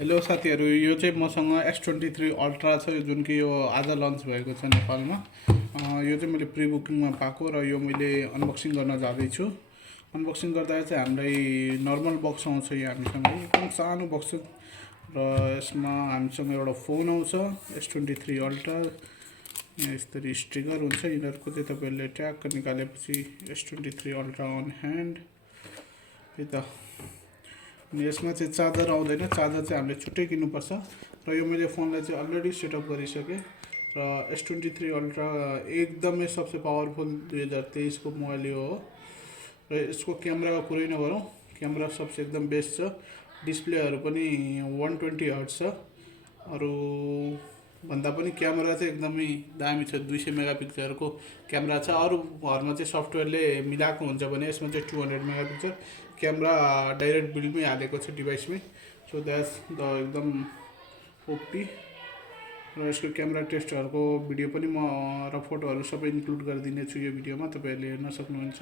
Hello साथीहरु, यो चाहिँ मसँग S23 अल्ट्रा छ, जुन कि यो आज लन्च भएको छ नेपालमा। यो चाहिँ मैले प्री बुकिङमा पाएको र यो मैले अनबक्सिङ गर्न जाँदैछु। अनबक्सिङ गर्दा चाहिँ हामीलाई नर्मल बक्स आउँछ, यो हामीसँग एकदम सानो बक्स र यसमा हामीसँग एउटा फोन आउँछ S23 अल्ट्रा। यहाँ यसरी स्टिकर हुन्छ, यिनीहरुको चाहिँ तपाईहरुले ट्याक्क निकालेपछि S23 अल्ट्रा अन ह्यान्ड। यता यसमा चाहिँ चार्जर आउँदैन, चार्जर चाहिँ हामीले छुट्टै किन्नुपर्छ र यो मैले फोनलाई चाहिँ अलरेडी सेटअप गरिसकेँ र S23 अल्ट्रा एकदमै सबसे पावरफुल 2023 को मोबाइल यो हो र यसको क्यामेराको कुरै नगरौँ, क्यामेरा सबसे एकदम बेस्ट छ। डिस्प्लेहरू पनि 120 हर्ट्ज छ, अरु भन्दा पनि क्यामेरा चाहिँ एकदमै दामी छ। 200 मेगापिक्सलको क्यामेरा छ। अरु घरमा चाहिँ सफ्टवेयरले मिलाएको हुन्छ भने यसमा चाहिँ 200 मेगापिक्सल क्यामेरा डाइरेक्ट बिल्डमै हालेको छ डिभाइसमै। सो द्याट्स द एकदम ओपी। र यसको क्यामेरा टेस्टहरूको भिडियो पनि म र फोटोहरू सबै इन्क्लुड गरिदिनेछु यो भिडियोमा, तपाईहरुले हेर्न सक्नुहुन्छ।